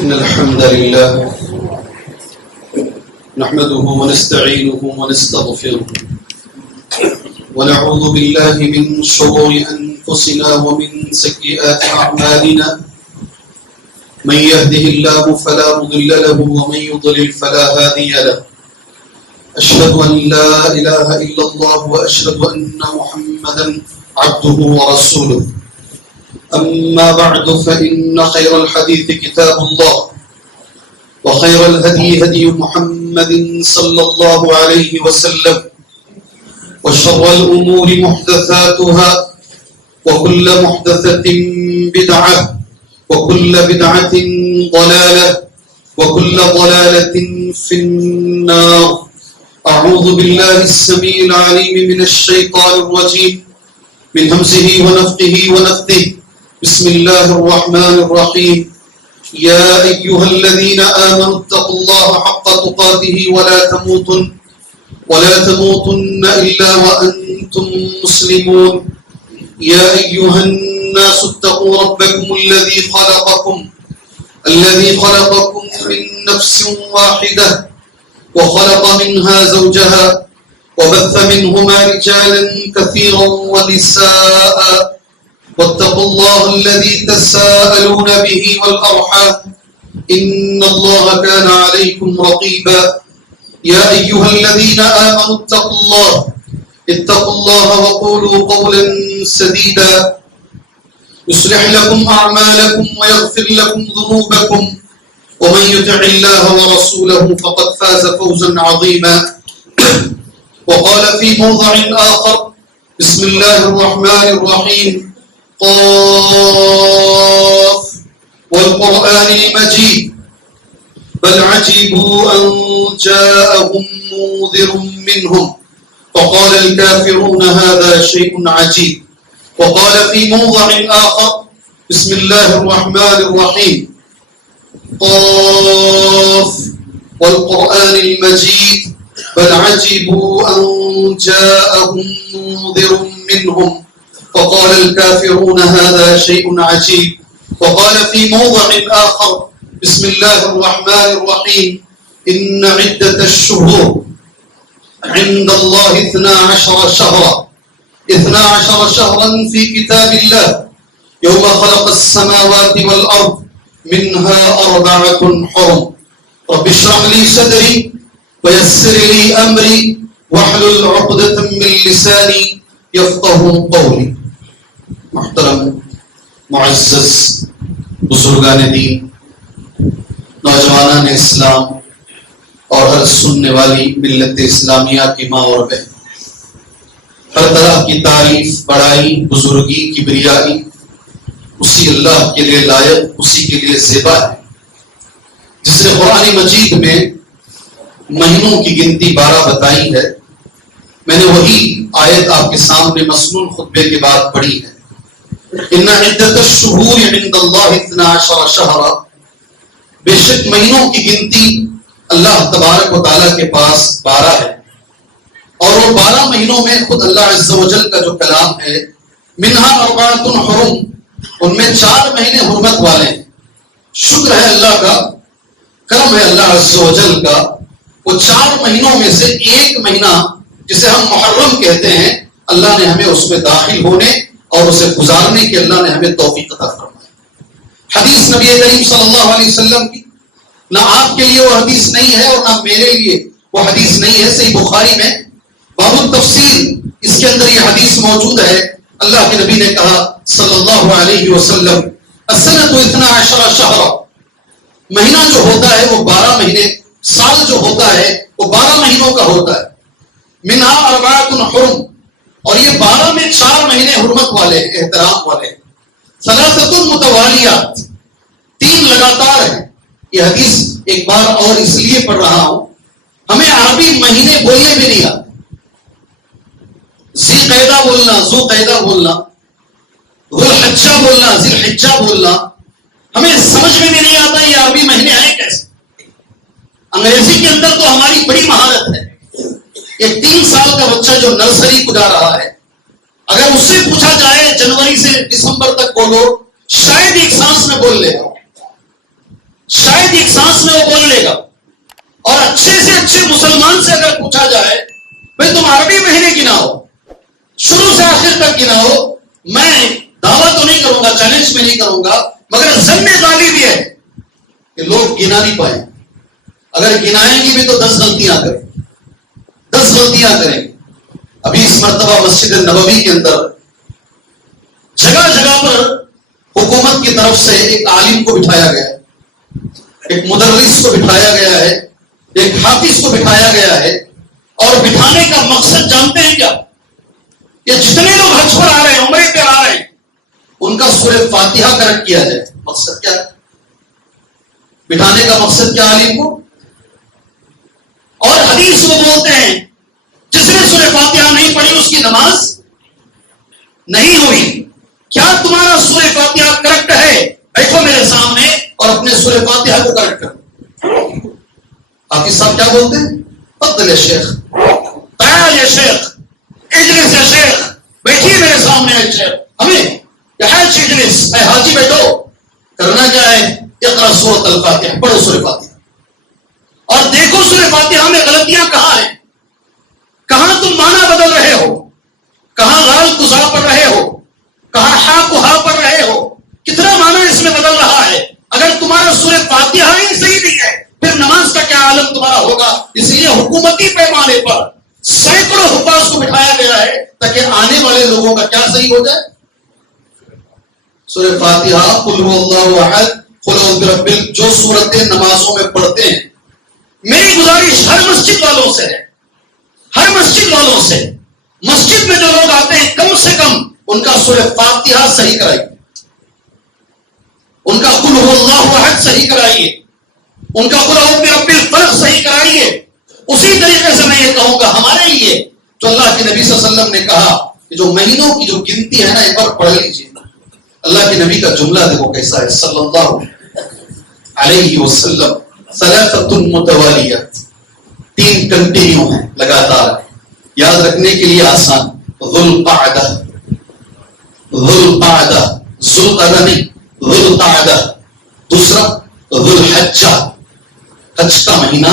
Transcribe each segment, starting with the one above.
إن الحمد لله نحمده ونستعينه ونستغفره ونعوذ بالله من شرور أنفسنا ومن سيئات أعمالنا من يهده الله فلا مضل له ومن يضلل فلا هادي له أشهد أن لا إله إلا الله وأشهد أن محمدا عبده ورسوله أما بعد فإن خير الحديث كتاب الله وخير الهدي هدي محمد صلى الله عليه وسلم وشر الأمور محدثاتها وكل محدثة بدعة وكل بدعة ضلالة وكل ضلالة في النار. أعوذ بالله السميع العليم من الشيطان الرجيم من همزه ونفخه ونفثه. بسم الله الرحمن الرحيم. يا أيها الذين آمنوا اتقوا الله حق تقاته ولا تموتن إلا وأنتم مسلمون. يا أيها الناس اتقوا ربكم الذي خلقكم من نفس واحدة وخلق منها زوجها وبث منهما رجالا كثيرا ونساء واتقوا الله الذي تساءلون به والأرحام إن الله كان عليكم رقيبا. يا أيها الذين آمنوا اتقوا الله وقولوا قولا سديدا يصلح لكم أعمالكم ويغفر لكم ذنوبكم ومن يطع الله ورسوله فقد فاز فوزا عظيما. وقال في موضع آخر بسم الله الرحمن الرحيم قاف والقرآن المجيد بل عجبوا أن جاءهم منذر منهم فقال الكافرون هذا شيء عجيب. وقال في موضع آخر بسم الله الرحمن الرحيم قاف والقرآن المجيد بل عجبوا أن جاءهم منذر منهم فقال الكافرون هذا شيء عجيب. وقال في موضع آخر بسم الله الرحمن الرحيم إن عدة الشهور عند الله 12 شهرا في كتاب الله يوم خلق السماوات والأرض منها 4 حرم. رب اشرح لي صدري ويسر لي أمري واحلل عقدة من لساني يفقه قولی. محترم معزز بزرگان دین، نوجوانان اسلام اور ہر سننے والی ملت اسلامیہ کی ماں اور بہن، ہر طرح کی تعریف، بڑائی، بزرگی، کبریائی اسی اللہ کے لیے لائق، اسی کے لیے زیبا ہے جس نے قرآن مجید میں مہینوں کی گنتی 12 بتائی ہے. میں نے وہی آیت آپ کے سامنے مسنون خطبے کے بعد پڑھی ہے. ان عدت الشہور عند اللہ 12 شہرا، بے شک مہینوں کی گنتی اللہ تبارک و تعالیٰ کے پاس 12 ہے، اور وہ 12 مہینوں میں خود اللہ عز و جل کا جو کلام ہے منہا 4 حرم، ان میں 4 مہینے حرمت والے ہیں. شکر ہے اللہ کا، کرم ہے اللہ عز و جل کا، وہ 4 مہینوں میں سے ایک مہینہ جسے ہم محرم کہتے ہیں اللہ نے ہمیں اس میں داخل ہونے اور اسے گزارنے کی اللہ نے ہمیں توفیق عطا فرمائی. حدیث نبی کریم صلی اللہ علیہ وسلم کی نہ آپ کے لیے وہ حدیث نہیں ہے اور نہ میرے لیے وہ حدیث نہیں ہے. صحیح بخاری میں باب التفسیر اس کے اندر یہ حدیث موجود ہے. اللہ کے نبی نے کہا صلی اللہ علیہ وسلم السنۃ 12 شہرا، مہینہ جو ہوتا ہے وہ 12 مہینے، سال جو ہوتا ہے وہ 12 مہینوں کا ہوتا ہے. منہا 4 حرم، اور یہ 12 میں 4 مہینے حرمت والے، احترام والے. 3 متوالیات، 3 لگاتار ہیں. یہ حدیث ایک بار اور اس لیے پڑھ رہا ہوں، ہمیں عربی مہینے بولنے بھی نہیں آتے. ذی قعدہ بولنا، ذو قعدہ بولنا، ذو الحجہ بولنا، ذی الحجہ بولنا، ہمیں سمجھ میں بھی نہیں آتا یہ عربی مہینے آئے کیسے. انگریزی کے اندر تو ہماری بڑی مہارت ہے. ایک 3 سال کا بچہ جو نرسری کو جا رہا ہے، اگر اس سے پوچھا جائے جنوری سے دسمبر تک بولو، شاید ایک سانس میں بول لے گا. ایک ایک سانس میں وہ بول لے گا. اور اچھے سے اچھے مسلمان سے اگر پوچھا جائے بھائی تم عربی مہینے گناؤ, شروع سے آخر تک گناؤ, میں دعویٰ تو نہیں کروں گا, چیلنج میں نہیں کروں گا, مگر ذم غالب یہ ہے کہ لوگ گنا نہیں پائیں. اگر گنائیں گی بھی تو 10 غلطیاں کریں, 10 غلطیاں کریں. ابھی اس مرتبہ مسجد نبوی کے اندر جگہ جگہ پر حکومت کی طرف سے ایک عالم کو بٹھایا گیا ہے, ایک مدرس کو بٹھایا گیا ہے, ایک حافظ کو بٹھایا گیا ہے. اور بٹھانے کا مقصد جانتے ہیں کیا؟ کہ جتنے لوگ حج پر آ رہے ہیں, عمرے پر آ رہے ہیں, ان کا سورہ فاتحہ کریکٹ کیا جائے. مقصد کیا ہے بٹھانے کا؟ مقصد کیا عالم کو؟ اور حدیث وہ بولتے ہیں جس نے سورہ فاتحہ نہیں پڑھی اس کی نماز نہیں ہوئی. کیا تمہارا سورہ فاتحہ کریکٹ ہے؟ بیٹھو میرے سامنے اور اپنے سورہ فاتحہ کو کریکٹ کرو. حافظ صاحب کیا بولتے ہیں؟ فضل یا شیخ, تعال یا شیخ, اجلس یا شیخ, بیٹھیے میرے سامنے اے شیخ, ہمیں یا حاج اجلس, اے حاجی بیٹھو. کرنا کیا ہے؟ اقرا سورۃ الفاتحہ, پڑھو سورہ فاتحہ. اور دیکھو سورہ فاتحہ میں غلطیاں کہاں ہیں, کہاں تم معنی بدل رہے ہو, کہاں غال کو زا پڑھ رہے ہو, کہاں ہا کو ہا پڑھ رہے ہو, کتنا معنی اس میں بدل رہا ہے. اگر تمہارا سورہ فاتحہ ہی صحیح نہیں ہے پھر نماز کا کیا عالم تمہارا ہوگا. اس لیے حکومتی پیمانے پر سینکڑوں حفاظ کو بٹھایا گیا ہے تاکہ آنے والے لوگوں کا کیا صحیح ہو جائے. سورہ فاتحہ, قل هو اللہ احد, قل اعوذ برب الفلق, جو سورتیں نمازوں میں پڑھتے ہیں, میری گزارش ہر مسجد والوں سے ہے, ہر مسجد والوں سے, مسجد میں جو لوگ آتے ہیں کم سے کم ان کا سورہ فاتحہ صحیح کرائیے, ان کا قل هو اللہ احد صحیح کرائیے, ان کا قل اعوذ برب الفلق صحیح کرائیے. اسی طریقے سے میں یہ کہوں گا ہمارے لیے جو اللہ کے نبی صلی اللہ علیہ وسلم نے کہا کہ جو مہینوں کی جو گنتی ہے نا, ایک بار پڑھ لیجیے. اللہ کے نبی کا جملہ دیکھو کیسا ہے, صلی اللہ علیہ وسلم, ثلاثۃ متوالیات, 3 کنٹینیو ہیں لگاتار, یاد رکھنے کے لیے آسان. ذوالقعدہ, ذوالقعدہ, ذوالقعدہ نہیں, ذوالقعدہ. دوسرا ذوالحجہ, حج کا مہینہ.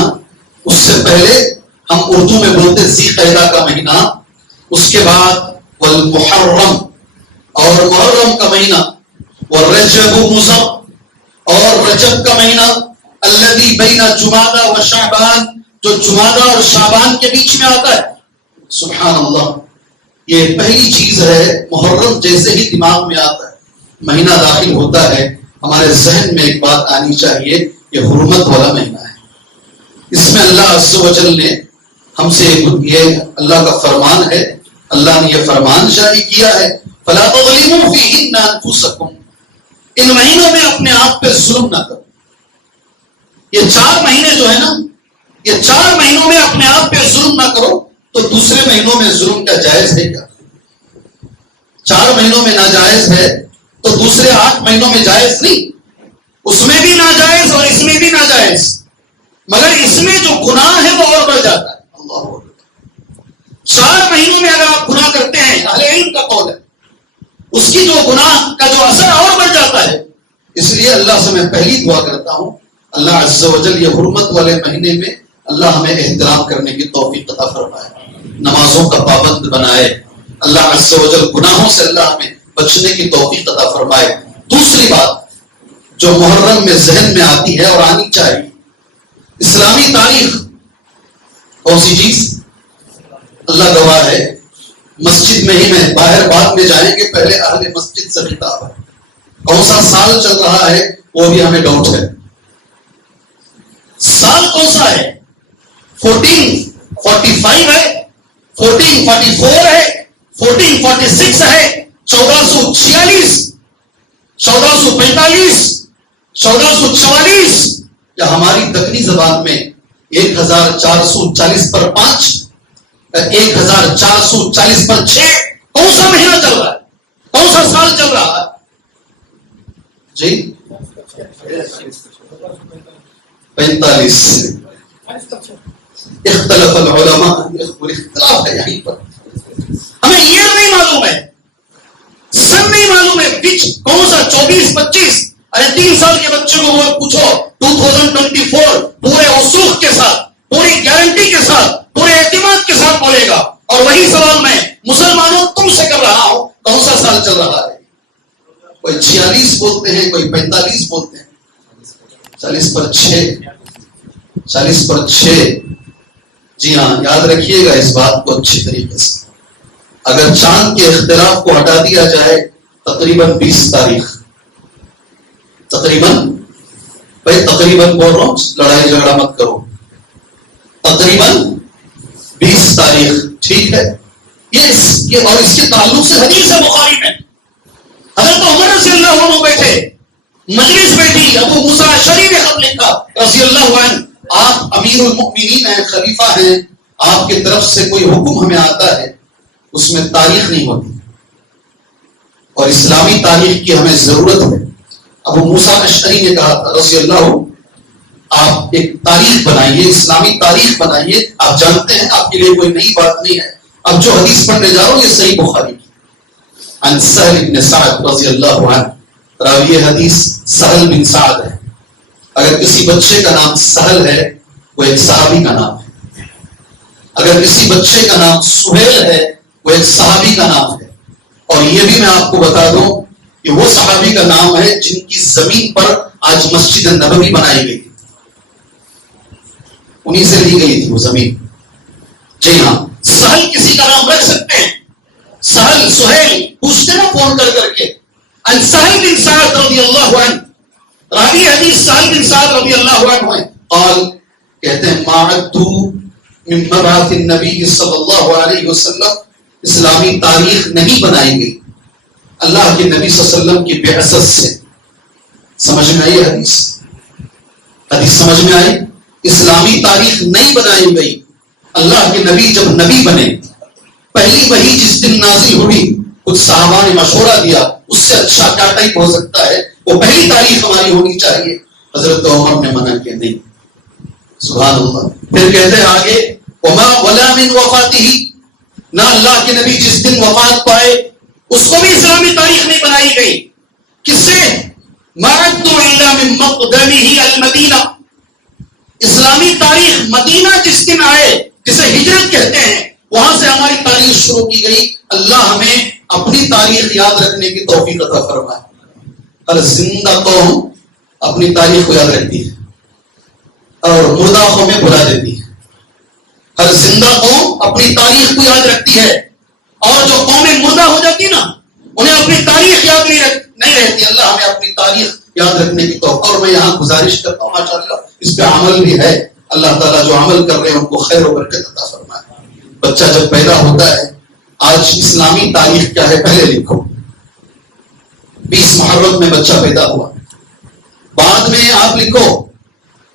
اس سے پہلے ہم اردو میں بولتے ذی قعدہ کا مہینہ. اس کے بعد والمحرم, اور محرم کا مہینہ. والرجب مضر, اور رجب کا مہینہ. الذی بین جمادہ و شعبان, جو جمادہ اور شعبان کے بیچ میں آتا ہے. سبحان اللہ, یہ پہلی چیز ہے. محرم جیسے ہی دماغ میں آتا ہے, مہینہ داخل ہوتا ہے, ہمارے ذہن میں ایک بات آنی چاہیے, یہ حرمت والا مہینہ ہے. اس میں اللہ عز و جل نے ہم سے یہ اللہ کا فرمان ہے, اللہ نے یہ فرمان جاری کیا ہے, فلا تظلموا فیہن انفسکم, ان مہینوں میں اپنے آپ پہ ظلم نہ کرو. یہ 4 مہینے جو ہے نا, یہ 4 مہینوں میں اپنے آپ پہ ظلم نہ کرو. تو دوسرے مہینوں میں ظلم کا جائز ہے کیا؟ 4 مہینوں میں ناجائز ہے تو دوسرے 8 مہینوں میں جائز نہیں. اس میں بھی ناجائز اور اس میں بھی ناجائز, مگر اس میں جو گناہ ہے وہ اور بڑھ جاتا ہے. اللہ 4 مہینوں میں اگر آپ گناہ کرتے ہیں, اہل علم کا قول ہے, اس کی جو گناہ کا جو اثر اور بڑھ جاتا ہے. اس لیے اللہ سے میں پہلی دعا کرتا ہوں, اللہ عز و جل یہ حرمت والے مہینے میں اللہ ہمیں احترام کرنے کی توفیق عطا فرمائے, نمازوں کا پابند بنائے. اللہ عز و جل گناہوں سے اللہ ہمیں بچنے کی توفیق عطا فرمائے. دوسری بات جو محرم میں ذہن میں آتی ہے اور آنی چاہیے, اسلامی تاریخ کون سی چیز؟ اللہ گواہ ہے, مسجد میں ہی میں, باہر بعد میں جائیں گے, پہلے اہل مسجد سے خطاب ہے. کون سا سال چل رہا ہے وہ بھی ہمیں ڈاؤٹ ہے. سال کون سا ہے؟ 1445 ہے, 1444 ہے, 1446 ہے, 1446, 1445, 1444, یا ہماری دکنی زبان میں 1440 پر 5, 1440 پر 6. کون سا مہینہ چل رہا ہے, کون سا سال چل رہا ہے جی؟ 45. اختلاف العلماء, اختلاف ہے یہیں پر. ہمیں یہ نہیں معلوم ہے, سن نہیں معلوم ہے, کون سا 24 25. ارے 3 سال کے بچے کو وہ پوچھو 2020 40 بولتے ہیں, کوئی 45 بولتے ہیں. 40 پر 6, 40 پر 6. جی ہاں, یاد رکھیے گا اس بات کو اچھی طریقے سے. اگر چاند کے اختلاف کو ہٹا دیا جائے تقریباً 20 تاریخ, تقریباً, بھائی تقریباً بول رہا ہوں, لڑائی جھگڑا مت کرو, تقریباً 20 تاریخ, ٹھیک ہے. یہ اور اس کے تعلق سے حدیث ہے بخاری میں. حضرت عمر رضی اللہ عنہ بیٹھے, مجلس بیٹھی, ابو موسیٰ اشعری نے خط لکھا رضی اللہ عنہ, آپ امیر المؤمنین ہیں, خلیفہ ہیں, آپ کی طرف سے کوئی حکم ہمیں آتا ہے, اس میں تاریخ نہیں ہوتی اور اسلامی تاریخ کی ہمیں ضرورت ہے. ابو موسیٰ اشعری نے کہا تھا رضی اللہ عنہ, آپ ایک تاریخ بنائیے, اسلامی تاریخ بنائیے. آپ جانتے ہیں آپ کے لیے کوئی نئی بات نہیں ہے. اب جو حدیث پڑھنے جا رہا ہوں یہ صحیح بخاری کی, عن سہل بن سعد رضی اللہ عنہ, راوی حدیث سہل بن سعد ہے. اگر کسی بچے کا نام سہل ہے وہ ایک صحابی کا نام ہے. اگر کسی بچے کا نام سہیل ہے وہ ایک صحابی کا نام ہے. اور یہ بھی میں آپ کو بتا دوں کہ وہ صحابی کا نام ہے جن کی زمین پر آج مسجد نبوی بنائی گئی, انہی سے لی گئی تھی وہ زمین. جی ہاں, سہل کسی کا نام رکھ سکتے ہیں, سہل, سہیل, پوچھتے نا فون کر کے. عن سہل بن سعد رضی اللہ عنہ, راوی حدیث سہل بن سعد رضی اللہ عنہ ہے. قال, کہتے ہیں, ما عدوا من مبعث النبی صلی اللہ علیہ وسلم, اسلامی تاریخ نہیں بنائی گئی اللہ کے نبی صلی اللہ علیہ وسلم کی بعثت سے. سمجھ میں آئی حدیث؟ حدیث سمجھ میں آئی؟ اسلامی تاریخ نہیں بنائی گئی. اللہ کے نبی جب نبی بنے, پہلی وحی جس دن نازل ہوئی, کچھ صحابہ نے مشورہ دیا اس سے اچھا کیا ٹائپ ہو سکتا ہے, وہ پہلی تاریخ ہماری ہونی چاہیے. حضرت عمر نے منع کیا, نہیں. سبحان اللہ. پھر کہتے ہیں آگے, وما ولا من وفاتہ, نہ اللہ کے نبی جس دن وفات پائے اس کو بھی اسلامی تاریخ نہیں بنائی گئی. کس سے؟ ما عدوا الا من مقدمہ المدینہ, اسلامی تاریخ مدینہ جس دن آئے, جسے ہجرت کہتے ہیں, وہاں سے ہماری تاریخ شروع کی گئی. اللہ ہمیں اپنی تاریخ یاد رکھنے کی توفیق عطا فرمائے. ہر زندہ قوم اپنی تاریخ کو یاد رکھتی ہے اور مردہ قومیں بھلا دیتی ہے. ہر زندہ قوم اپنی تاریخ کو یاد رکھتی ہے, اور جو قومیں مردہ ہو جاتی نا انہیں اپنی تاریخ یاد نہیں رہتی. اللہ ہمیں اپنی تاریخ یاد رکھنے کی توفیق. اور میں یہاں گزارش کرتا ہوں, ماشاءاللہ اس پہ عمل بھی ہے. اللہ تعالیٰ جو عمل کر رہے ہیں ان کو خیر و برکت عطا فرمائے. بچہ جب پیدا ہوتا ہے, آج اسلامی تاریخ کیا ہے پہلے لکھو. 20 محرم میں بچہ پیدا ہوا, بعد میں آپ لکھو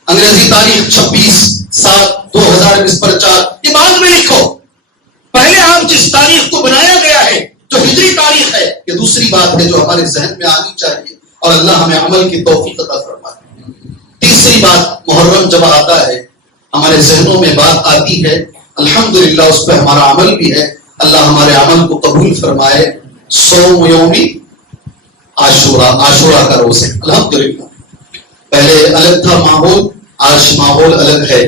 انگریزی تاریخ 26/7/2000 پر 4, یہ بعد میں لکھو. پہلے آپ جس تاریخ کو بنایا گیا ہے جو ہجری تاریخ ہے, یہ دوسری بات ہے جو ہمارے ذہن میں آنی چاہیے, اور اللہ ہمیں عمل کی توفیق عطا فرمائے. تیسری بات, محرم جب آتا ہے ہمارے ذہنوں میں بات آتی ہے, الحمدللہ اس پہ ہمارا عمل بھی ہے. اللہ ہمارے عمل کو قبول فرمائے. صوم یومی عاشورہ, عاشورہ کا روزہ, الحمدللہ. پہلے الگ تھا ماحول, آج ماحول الگ ہے.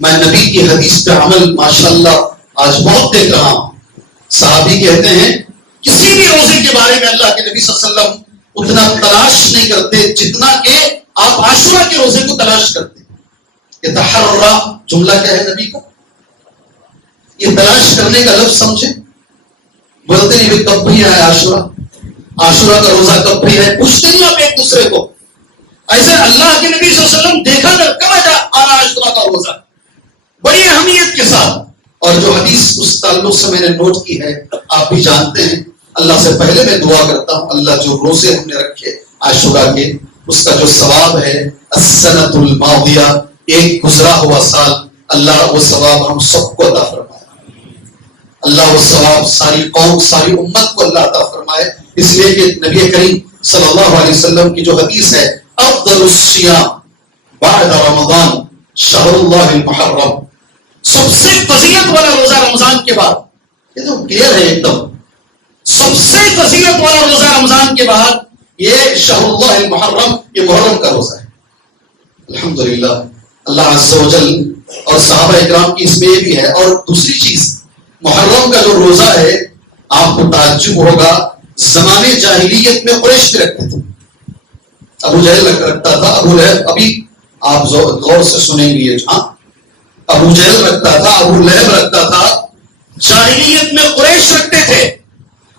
میں نبی کی حدیث پہ عمل ماشاءاللہ آج بہت دیکھ رہا ہوں. صحابی کہتے ہیں کسی بھی روزے کے بارے میں اللہ کے نبی صلی اللہ علیہ وسلم اتنا تلاش نہیں کرتے جتنا کہ آپ عاشورہ کے روزے کو تلاش کرتے. یہ تحرّا جملہ کیا ہے نبی کا؟ یہ تلاش کرنے کا لفظ سمجھے. بولتے نہیں کب بھی ہے عاشورہ, عاشورہ کا روزہ کب بھی ہے, پوچھتے نہیں آپ ایک دوسرے کو. ایسے اللہ کے نبی صلی اللہ علیہ وسلم دیکھا کر کب آنا عاشورہ کا روزہ, بڑی اہمیت کے ساتھ. اور جو حدیث اس تعلق سے میں نے نوٹ کی ہے آپ بھی جانتے ہیں. اللہ سے پہلے میں دعا کرتا ہوں اللہ جو روزے ہم نے رکھے عاشورہ کے, اس کا جو ثواب ہے السنۃ الماضیہ, ایک گزرا ہوا سال, اللہ وہ ثواب ہم سب کو عطا فرمائے. اللہ وہ ثواب ساری قوم, ساری امت کو اللہ عطا فرمائے. اس لیے کہ نبی کریم صلی اللہ علیہ وسلم کی جو حدیث ہے, افضل الصیام بعد رمضان شہر اللہ المحرم, سب سے فضیلت والا روزہ رمضان کے بعد, یہ تو کلیئر ہے ایک دم, سب سے فضیلت والا روزہ رمضان کے بعد یہ شہر اللہ المحرم, یہ محرم کا روزہ ہے. الحمدللہ اللہ عز و جل اور صحابہ اکرام کی اس میں یہ بھی ہے. اور دوسری چیز, محرم کا جو روزہ ہے آپ کو تعجب ہوگا زمانے جاہلیت میں قریش بھی رکھتے تھے. ابو جہل رکھتا تھا, ابو لہب, ابھی آپ غور سے سنیں گے, ہاں ابو جہل رکھتا تھا, ابو لہب رکھتا تھا, جاہلیت میں قریش رکھتے تھے.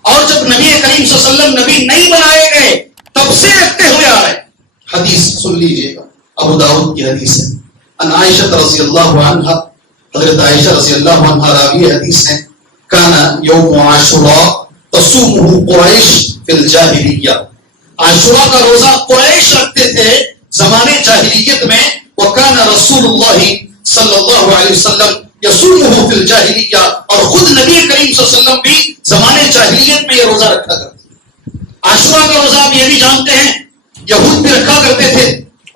اور جب نبی کریم صلی اللہ علیہ وسلم نبی نہیں بنائے گئے تب سے رکھتے ہوئے آ رہے. حدیث سن لیجیے گا, ابو داؤد کی حدیث ہے. ان عائشہ رضی اللہ عنہا, حضرت عائشہ رضی اللہ عنہا راوی حدیث ہے, کانا یوم عاشوراء تصومہ قریش فی الجاہلیہ. عاشوراء کا روزہ قریش رکھتے تھے زمانے جاہلیت میں. وکان رسول اللہ صلی اللہ علیہ وسلم یصومہ فی الجاہلیہ, اور خود نبی کریم صلی اللہ علیہ وسلم بھی زمانے جاہلیت میں یہ روزہ رکھا کرتے تھے. عاشوراء کا روزہ آپ یہ بھی جانتے ہیں یہود بھی رکھا کرتے تھے,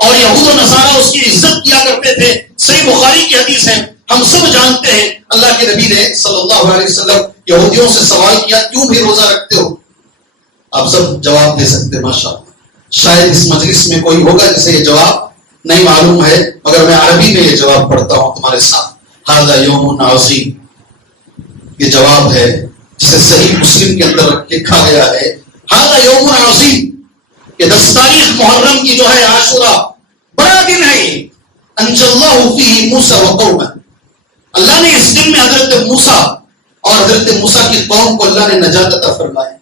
اور یہود و نصارہ اس کی عزت کیا کرتے تھے. صحیح بخاری کی حدیث ہے, ہم سب جانتے ہیں. اللہ کے نبی نے صلی اللہ علیہ وسلم یہودیوں سے سوال کیا, کیوں بھی روزہ رکھتے ہو؟ آپ سب جواب دے سکتے ہیں ماشاءاللہ. شاید اس مجلس میں کوئی ہوگا جسے یہ جواب نہیں معلوم ہے, مگر میں عربی میں یہ جواب پڑھتا ہوں تمہارے ساتھ. ھذا یوم عظیم, یہ جواب ہے جسے صحیح مسلم کے اندر لکھا گیا ہے. ھذا یوم عظیم, کہ 10 تاریخ محرم کی جو ہے عاشوراء بڑا دن ہے. انجى الله فيه موسى وقومه, اللہ نے اس دن میں حضرت موسیٰ اور حضرت موسیٰ کی قوم کو اللہ نے نجات عطا فرمائی.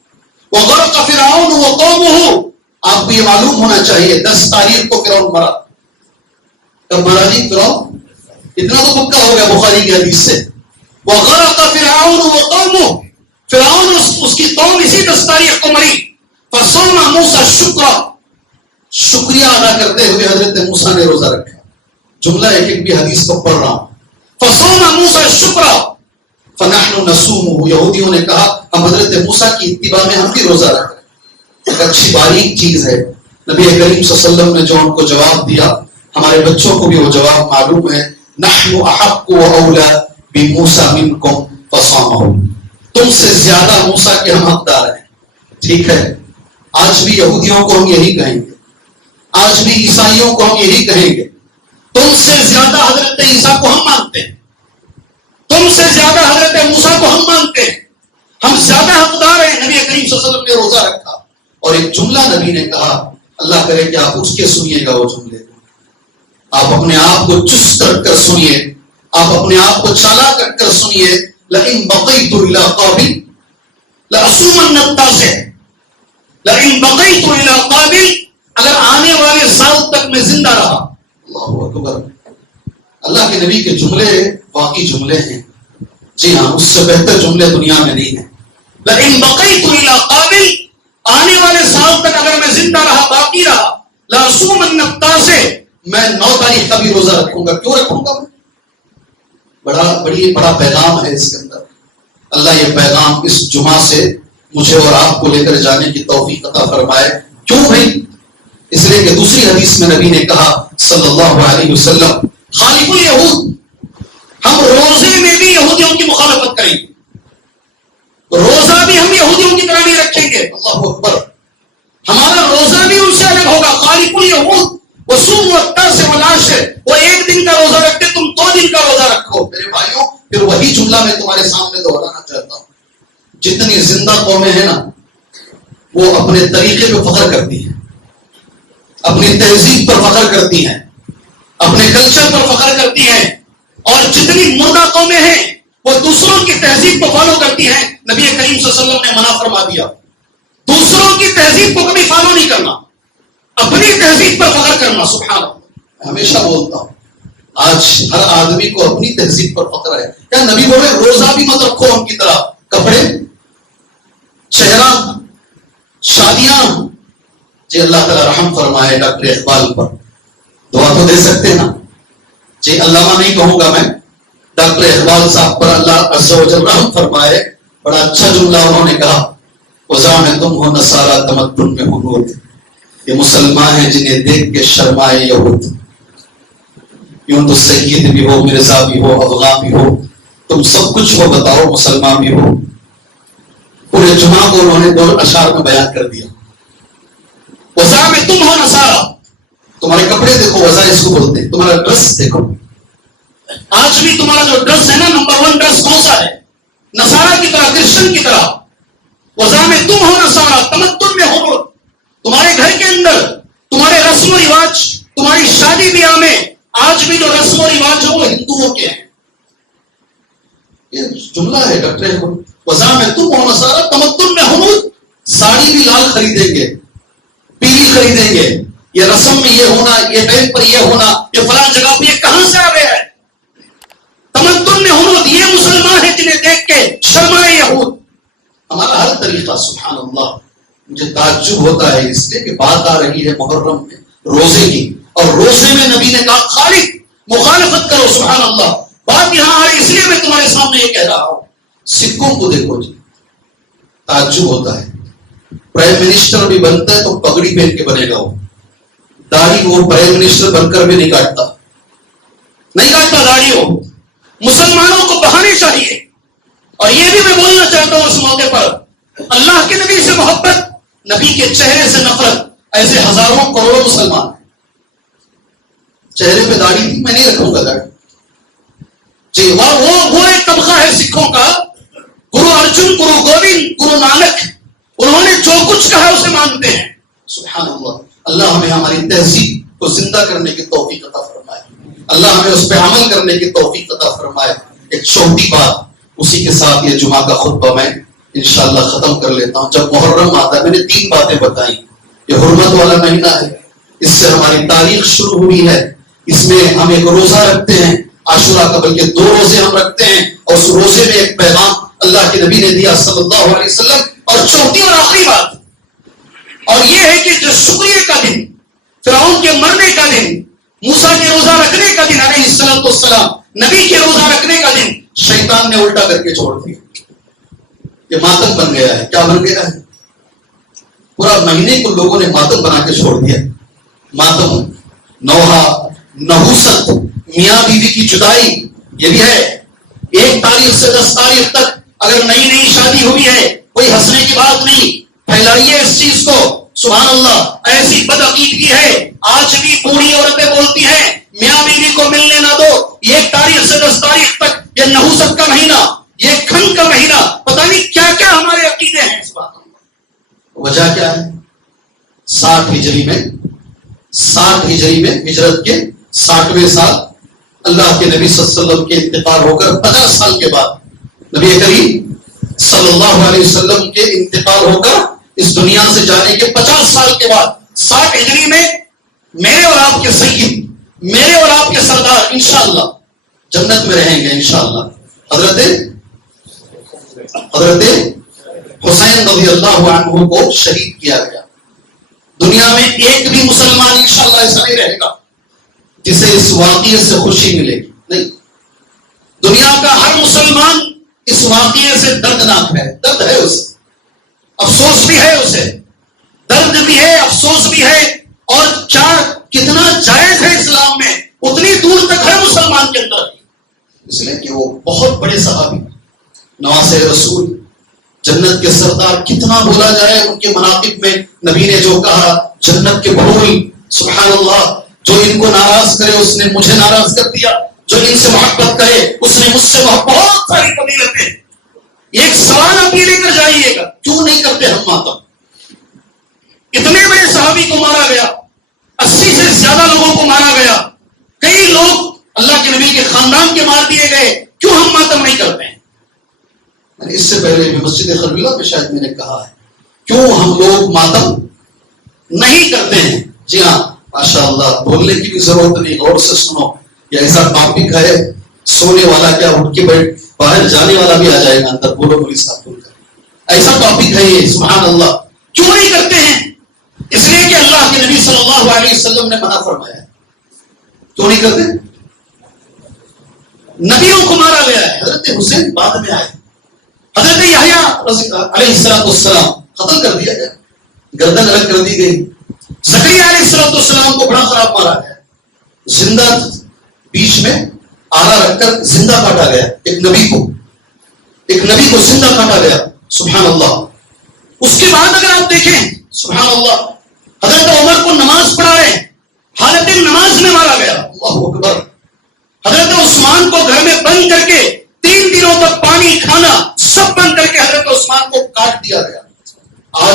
وغرق فرعون وقومه, آپ کو یہ معلوم ہونا چاہیے 10 تاریخ کو فرعون مرا. کب مرا جی فرعون؟ اتنا تو پکا ہو گیا بخاری کی حدیث سے. وغرق فرعون وقومه, فرعون اس کی قوم اسی 10 تاریخ کو مری. فصوم موسیٰ الشکر, شکریہ ادا کرتے ہوئے حضرت موسیٰ نے روزہ رکھا. جملہ ایک ایک بھی حدیث کو پڑھ رہا ہوں. فصوم موسیٰ الشکر فنحن نصومه, یہودیوں نے کہا ہم حضرت موسیٰ کی اتباع میں ہم بھی روزہ رکھ رہے ہیں. ایک اچھی باریک چیز ہے. نبی کریم صلی اللہ علیہ وسلم نے جو ان کو جواب دیا, ہمارے بچوں کو بھی وہ جواب معلوم ہے. نحن احق واولی بموسیٰ منکم فصامه, تم سے زیادہ موسیٰ کے ہم حقدار ہیں. ٹھیک ہے, آج بھی یہودیوں کو ہم یہی کہیں گے, آج بھی عیسائیوں کو ہم یہی کہیں گے. تم سے زیادہ حضرت عیسیٰ کو ہم مانتے ہیں, تم سے زیادہ حضرت موسیٰ کو ہم مانتے ہیں, ہم زیادہ حقدار ہیں. نبی کریم صلی اللہ علیہ وسلم نے روزہ رکھا اور ایک جملہ نبی نے کہا, اللہ کرے کہ آپ اٹھ کے سنیے گا وہ جملے کو, آپ اپنے آپ کو چست رکھ کر سنیے, آپ اپنے آپ کو چالاک رکھ کر سنیے. لئن بقیت الی قابل لأصومن التاسع, لئن بقیت الی قابل, اگر آنے والے سال تک میں زندہ رہا. اللہ اکبر, اللہ کے نبی کے جملے واقعی جملے ہیں. جی ہاں, اس سے بہتر جملے دنیا میں نہیں ہیں. لیکن بقیت الی قابل, آنے والے سال تک اگر میں زندہ رہا, باقی رہا, لأصومن التاسع, میں 9 تاریخ کا بھی روزہ رکھوں گا. کیوں رکھوں گا؟ بڑا پیغام ہے اس کے اندر. اللہ یہ پیغام اس جمعہ سے مجھے اور آپ کو لے کر جانے کی توفیق عطا فرمائے. کیوں بھائی؟ اس لیے کہ دوسری حدیث میں نبی نے کہا صلی اللہ علیہ وسلم, خالف الیہود, ہم روزے میں بھی یہودیوں کی مخالفت کریں گے, روزہ بھی ہم یہودیوں کی طرح نہیں رکھیں گے. اللہ اکبر, ہمارا روزہ بھی ان سے الگ ہوگا. خالف الیہود وصوموا التاسع والعاشر, وہ 1 دن کا روزہ رکھتے, تم 2 دن کا روزہ رکھو. میرے بھائیوں, پھر وہی جملہ میں تمہارے سامنے دہرانا چاہتا ہوں. جتنی زندہ قومیں ہیں نا, وہ اپنے طریقے پہ فخر کرتی ہیں, اپنی تہذیب پر فخر کرتی ہیں, اپنے کلچر پر فخر کرتی ہیں. اور جتنی مردہ قومیں ہیں وہ دوسروں کی تہذیب کو فالو کرتی ہیں. نبی کریم صلی اللہ علیہ وسلم نے منع فرما دیا, دوسروں کی تہذیب کو کبھی فالو نہیں کرنا, اپنی تہذیب پر فخر کرنا. سبحان اللہ, ہمیشہ بولتا ہوں, آج ہر آدمی کو اپنی تہذیب پر فخر ہے. کیا نبی بولے روزہ بھی مت رکھو ان کی طرح, کپڑے, چہرہ, شادیاں. جی اللہ تعالیٰ رحم فرمائے ڈاکٹر اقبال پر, دعا تو دے سکتے نا جی. علامہ نہیں کہوں گا میں, ڈاکٹر اقبال صاحب پر اللہ عز و جل رحم فرمائے. بڑا اچھا جملہ انہوں نے کہا, وزا میں تم ہو نصارہ تمدن میں حنود, یہ مسلمان ہیں جنہیں دیکھ کے شرمائے یہود. یوں تو سید بھی ہو, مرزا بھی ہو, افغان بھی ہو, تم سب کچھ ہو, بتاؤ مسلمان بھی ہو. پورے جمعہ کو انہوں نے 2 اشعار میں بیان کر دیا. وزا میں تم ہو نصارہ, تمہارے کپڑے دیکھو, وزا اس کو بولتے ہیں. تمہارا ڈریس دیکھو, آج بھی تمہارا جو ڈریس ہے نا, نمبر 1 ڈریس کون سا ہے؟ نصارہ کی طرح, کرسچن کی طرح. وضع میں تم ہو نصارہ، تمدن میں ہو، تمہارے گھر کے اندر تمہارے رسم و رواج، تمہاری شادی بیاہ میں آج بھی جو رسم و رواج ہے وہ ہندوؤں کے ہیں. یہ جملہ ہے ڈاکٹر. وضع میں تم ہو نصارہ، تمدن میں ہو. ساڑی بھی لال خریدیں گے، پیلی خریدیں گے. یہ رسم میں یہ ہونا، یہ بینک پر یہ ہونا، یہ فلاں جگہ پہ یہ کہاں سے آ گیا ہے؟ تمدن میں ہنود. یہ مسلمان ہے جنہیں دیکھ کے شرمائے یہود. ہمارا ہر طریقہ سبحان اللہ مجھے تعجب ہوتا ہے اس لیے کہ بات آ رہی ہے محرم میں روزے کی، اور روزے میں نبی نے کہا خالق مخالفت کرو. سبحان اللہ. بات یہاں آ رہی اس لیے میں تمہارے سامنے یہ کہہ رہا ہوں. سکھوں کو دیکھو جی، تعجب ہوتا ہے. پرائم منسٹر بھی بنتا ہے تو پگڑی پہن کے بنے گا. وہ داڑھی وہ پرائم منسٹر بن کر بھی نہیں کاٹتا داڑھی. ہو مسلمانوں کو بہانے چاہیے. اور یہ بھی میں بولنا چاہتا ہوں اس موقع پر، اللہ کے نبی سے محبت، نبی کے چہرے سے نفرت. ایسے ہزاروں کروڑوں مسلمان ہیں. چہرے پہ داڑھی تھی، میں نہیں رکھوں گا داڑھی جی. وہ ایک طبقہ ہے سکھوں کا. گرو ارجن، گرو گوبند، گرو نانک، انہوں نے جو کچھ کہا اسے مانتے ہیں. سبحان اللہ. اللہ ہمیں ہماری تہذیب کو زندہ کرنے کی توفیق عطا فرمائے. اللہ ہمیں اس پہ عمل کرنے کی توفیق عطا فرمائے. ایک چھوٹی بات اسی کے ساتھ یہ جمعہ کا خطبہ میں انشاءاللہ ختم کر لیتا ہوں. جب محرم آتا ہے، میں نے 3 باتیں بتائیں. یہ حرمت والا مہینہ ہے، اس سے ہماری تاریخ شروع ہوئی ہے. اس میں ہم ایک روزہ رکھتے ہیں عاشورہ کا، بلکہ 2 روزے ہم رکھتے ہیں، اور اس روزے میں ایک پیغام اللہ کے نبی نے دیا صلی اللہ علیہ وسلم. اور چوتھی اور آخری بات اور یہ ہے کہ جو شکریہ کا دن، فرعون کے مرنے کا دن، موسیٰ کے روزہ رکھنے کا دن علیہ السلام والسلام، نبی کے روزہ رکھنے کا دن، شیطان نے الٹا کر کے چھوڑ دیا. یہ ماتم بن گیا ہے. کیا بن گیا ہے؟ پورا مہینے کو لوگوں نے ماتم بنا کے چھوڑ دیا. ماتم، نوحہ، نحوست، میاں بیوی کی جدائی، یہ بھی ہے. 1 تاریخ سے 10 تاریخ تک اگر نئی شادی ہوئی ہے، کوئی ہنسنے کی بات نہیں. پھیلائیے اس چیز کو. سبحان اللہ. ایسی بدعقیدگی ہے، آج بھی بوڑھی عورتیں بولتی ہیں میاں بیوی کو ملنے نہ دو. 1 تاریخ سے 10 تاریخ تک یہ نحوست کا مہینہ، یہ کھن کا مہینہ، پتہ نہیں کیا کیا ہمارے عقیدے ہیں اس بات میں. وجہ کیا ہے؟ 60 ہجری میں ہجرت کے 60ویں سال اللہ کے نبی صلی اللہ علیہ وسلم کے انتقال ہو کر 50 سال کے بعد، نبی کریم صلی اللہ علیہ وسلم کے انتقال ہو کر اس دنیا سے جانے کے 50 سال کے بعد 60 ہجری میں میرے اور آپ کے سید، میرے اور آپ کے سردار انشاءاللہ جنت میں رہیں گے انشاءاللہ. حضرت حسین رضی اللہ عنہ کو شہید کیا گیا. دنیا میں ایک بھی مسلمان انشاءاللہ ایسا نہیں رہے گا جسے اس واقعے سے خوشی ملے گی. نہیں، دنیا کا ہر مسلمان اس واقعے سے دردناک ہے. درد ہے اسے، افسوس بھی ہے اسے، درد بھی ہے، افسوس بھی ہے. اور کتنا جائز ہے اسلام میں اتنی دور تک ہے مسلمان کے اندر. اس لیے کہ وہ بہت بڑے صحابی، نواسے رسول، جنت کے سردار. کتنا بولا جائے ان کے مناقب میں. نبی نے جو کہا جنت کے پھول، سبحان اللہ، جو ان کو ناراض کرے اس نے مجھے ناراض کر دیا، جو ان سے محبت کرے اس نے مجھ سے بہت ساری فضیلتیں. ایک سوال آپ یہ لے کر جائیے گا، کیوں نہیں کرتے ہم ماتم؟ اتنے بڑے صحابی کو مارا گیا، 80 سے زیادہ لوگوں کو مارا گیا، کئی لوگ اللہ کے نبی کے خاندان کے مار دیے گئے. کیوں ہم ماتم نہیں کرتے ہیں؟ اس سے پہلے بھی مسجد خلیلہ میں شاید میں نے کہا ہے کیوں ہم لوگ ماتم نہیں کرتے ہیں. جی ہاں، ماشاء اللہ، بولنے کی بھی ضرورت نہیں، غور سے سنو. یہ ایسا ٹاپک ہے، سونے والا کیا اٹھ کے بیٹھ، باہر جانے والا بھی آ جائے گا اندر. بولو بولی صاحب بول کر. ایسا ٹاپک ہے یہ، سبحان اللہ. کیوں نہیں کرتے ہیں؟ اس لیے کہ اللہ کے نبی صلی اللہ علیہ وسلم نے منع فرمایا. کیوں نہیں کرتے؟ نبیوں کو مارا گیا ہے. حضرت حسین بعد میں آئے، حضرت یحییٰ علیہ السلام قتل کر دیا گیا، گردن الگ کر دی گئی. زکریا علیہ السلام کو بڑا خراب مارا گیا، زندہ بیچ میں آلہ رکھ کر زندہ کاٹا گیا. ایک نبی کو زندہ کاٹا گیا. سبحان اللہ. اس کے بعد اگر آپ دیکھیں سبحان اللہ، حضرت عمر کو نماز پڑھا رہے حالت نماز میں مارا گیا. اللہ اکبر. حضرت عثمان کو گھر میں بند کر کے 3 دنوں تک پانی کھانا سب بند کر کے حضرت عثمان کو کاٹ دیا گیا.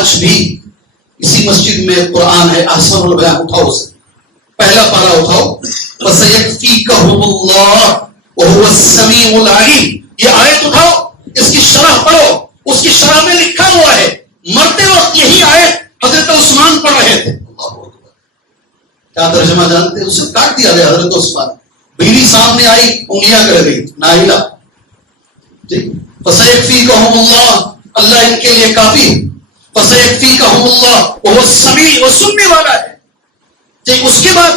آج بھی اسی مسجد میں قرآن ہے، احسن البیان اٹھاؤ اسے، پہلا پارا اٹھاؤ، وَسَيَكْفِيكَهُمُ اللَّهُ وَهُوَ السَّمِيعُ الْعَلِيمُ، یہ آیت اٹھاؤ، اس کی شرح پڑھو، اس کی شرح میں لکھا ہوا ہے مرتے وقت یہی آیت حضرت عثمان پڑھ رہے تھے. کیا ترجمہ جانتے ہیں؟ اسے کاٹ دیا گیا حضرت عثمان، بیوی سامنے آئی انگلیاں کر گئی ناہلا. فَسَيَكْفِيكَهُمُ اللَّهُ، اللہ ان کے لیے کافی. فَسَيَكْفِيكَهُمُ اللَّهُ وَهُوَ السَّمِيعُ، وہ سننے والا ہے. اس کے بعد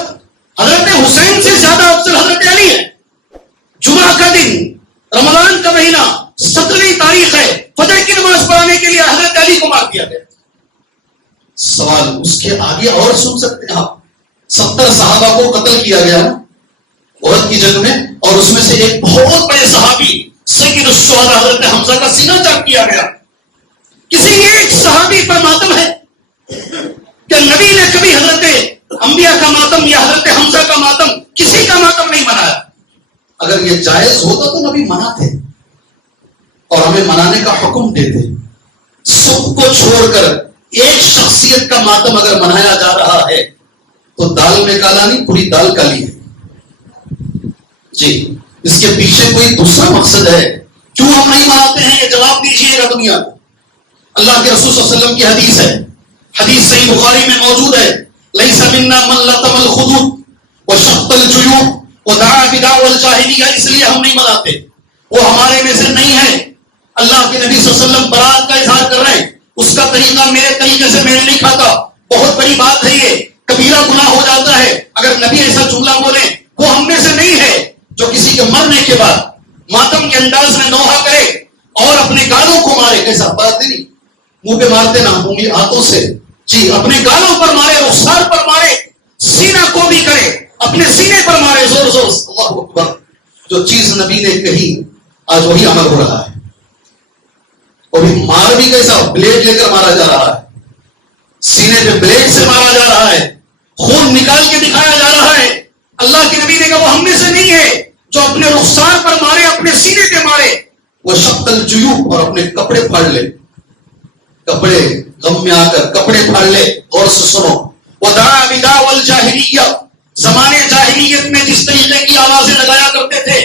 حضرت حسین سے زیادہ افضل حضرت علی ہے. جمعہ کا دن، رمضان کا مہینہ، 17ویں تاریخ ہے، فجر کی نماز پڑھانے کے لیے حضرت علی کو مار دیا گیا. سوال اس کے آگے اور سن سکتے ہیں آپ. 70 صحابہ کو قتل کیا گیا احد کی جنگ میں، اور اس میں سے ایک بہت بڑے صحابی سید الشہداء حضرت حمزہ کا سینہ چاک کیا گیا. کسی ایک صحابی پر ماتم ہے کہ نبی نے کبھی حضرت انبیاء کا ماتم یا حضرت حمزہ کا ماتم کسی کا ماتم نہیں منایا؟ اگر یہ جائز ہوتا تو نبی مناتے اور ہمیں منانے کا حکم دیتے. سب کو چھوڑ کر ایک شخصیت کا ماتم اگر منایا جا رہا ہے تو دال میں کالا نہیں، پوری دال کالی ہے. جی، اس کے پیچھے کوئی دوسرا مقصد ہے. کیوں ہم نہیں مناتے ہیں؟ یہ جواب دیجیے گا دنیا کو. اللہ کے رسول صلی اللہ علیہ وسلم کی حدیث ہے، حدیث صحیح بخاری میں موجود ہے، لیس منا من لطم الخدود وشق الجیوب ودعا بدعوى الجاہلیہ. اس لیے ہم نہیں مناتے، وہ ہمارے میں سے نہیں ہے. اللہ کے نبی صلی اللہ علیہ وسلم برات کا اظہار کر رہے ہیں، اس کا طریقہ میرے طریقے سے میل نہیں کھاتا. بہت بڑی بات ہے، یہ کبیرہ گناہ ہو جاتا ہے اگر نبی ایسا جملہ بولے. وہ ہم میں سے نہیں ہے جو کسی کے مرنے کے بعد ماتم کے انداز میں نوحہ کرے اور اپنے گالوں کو مارے. کیسا بات نہیں، منہ پہ مارتے نہ، انگلی ہاتھوں سے. جی، اپنے گالوں پر مارے، رخسار پر مارے، سینہ کو بھی کرے، اپنے سینے پر مارے زور زور. اللہ اکبر. جو چیز نبی نے کہی آج وہی عمل ہو رہا ہے. اور مار بھی کیسا، بلیڈ لے کر مارا جا رہا ہے، سینے پہ بلیڈ سے مارا جا رہا ہے، خون نکال کے دکھایا جا رہا ہے. اللہ کے نبی نے کہا وہ ہم میں سے نہیں ہے جو اپنے رخسار پر مارے، اپنے سینے پہ مارے. وہ شق الجیوب، اور اپنے کپڑے پھاڑ لے. کپڑے غم میں آ کر کپڑے پھاڑ لے. اور سنو، ودعا بدعوى الجاہلیہ، زمانے جاہلیت میں جس طریقے کی آوازیں لگایا کرتے تھے،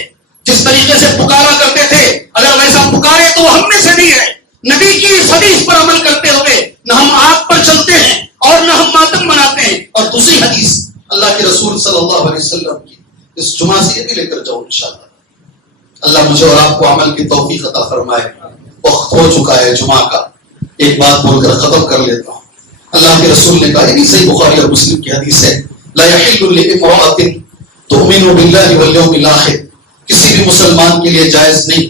جس طریقے سے پکارا کرتے تھے، اگر ویسا پکارے تو وہ ہم میں سے نہیں ہے. نبی کی اس حدیث پر عمل کرتے ہوئے نہ ہم آگ پر چلتے ہیں اور نہ ہم ماتم مناتے ہیں. اور دوسری حدیث اللہ کے رسول صلی اللہ علیہ وسلم کی، اس جمعہ سے یہ بھی لے کر جاؤ انشاءاللہ. اللہ مجھے اور آپ کو عمل کی توفیق عطا فرمائے. وقت ہو چکا ہے جمعہ کا، ایک بات بول کر ختم کر لیتا ہوں. اللہ کے رسول نے کہا، یہ بھی صحیح بخاری اور مسلم کی حدیث ہے، لا يحل لامرأة تؤمن بالله واليوم الآخر، کسی بھی مسلمان کے لیے جائز نہیں